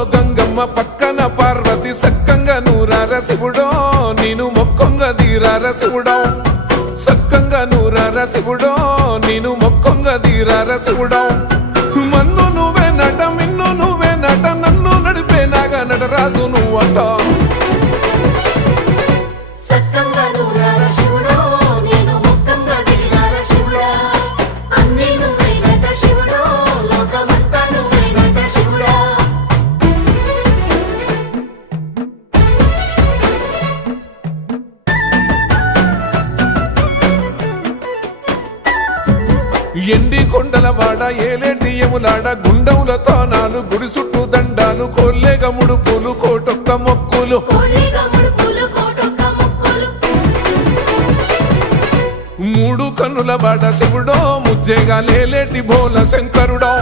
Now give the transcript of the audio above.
పక్కన పార్వతి సక్కంగా నూరార శివుడో నేను మొక్కొంగ దీరార శివుడో. సక్కంగా నూరార శివుడో నేను మొక్కొంగ దీరార శివుడో. మన్ను నువ్వే నట మిన్ను నువ్వే నట నన్ను నడిపే నాగ నటరాజు నువ్వట. సక్కంగా ఎండి కొండల వాడ ఏలేటి ఎములాడ గుండములతో నాలు గుడి చుట్టూ దండాలు కొల్లేగ ముడుపులు కోటొక్క మొక్కులు. కోటొక్క మూడు కన్నుల వాడ శివుడో ముజ్జేగా లేలేటి భోల శంకరుడో.